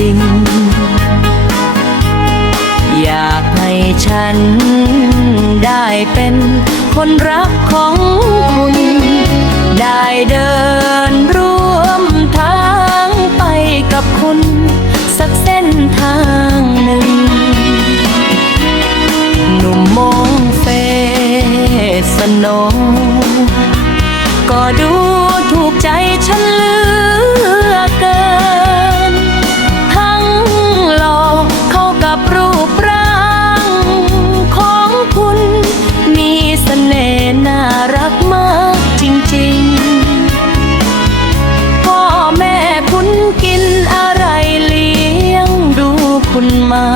ริง อยากให้ฉันได้เป็นคนรักของคุณ ได้เดินร่วมทางไปกับคุณ สักเส้นทางหนึ่ง หนุ่มมองเฟสโน อะไรเลี้ยงดูคุณมา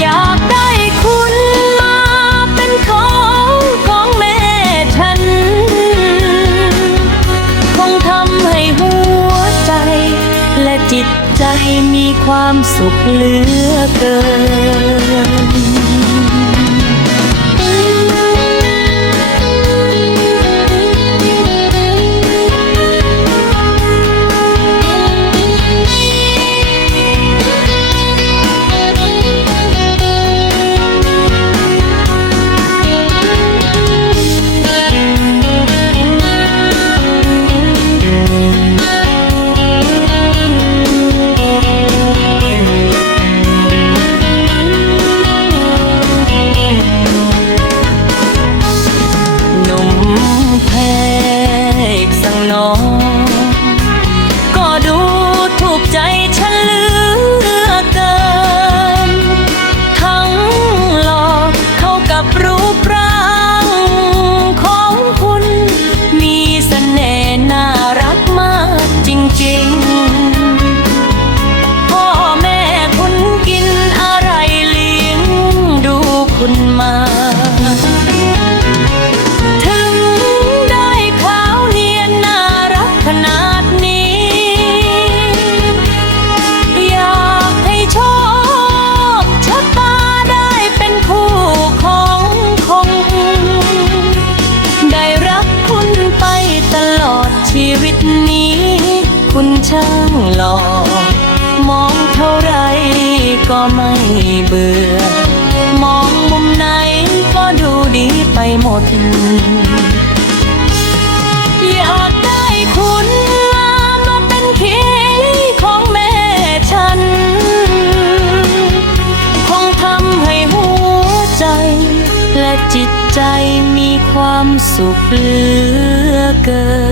อยากได้คุณมาเป็นของของแม่ฉัน คงทำให้หัวใจ และจิตใจมีความสุขเหลือเกิน องก็ดูถูกใจฉันเหลือเกิน ทั้งหล่อเข้ากับรูปร่างของคุณ มีเสน่ห์น่ารักมากจริงๆ พ่อแม่คุณกินอะไรเลี้ยงดูคุณมา วิตนี้ คุณช่างหล่อมองเท่าไรก็ไม่เบื่อ มองมุมไหนก็ดูดีไปหมด อยากได้คุณมาเป็นคิงของแม่ฉัน คงทำให้หัวใจ และจิตใจมีความสุขเหลือเกิน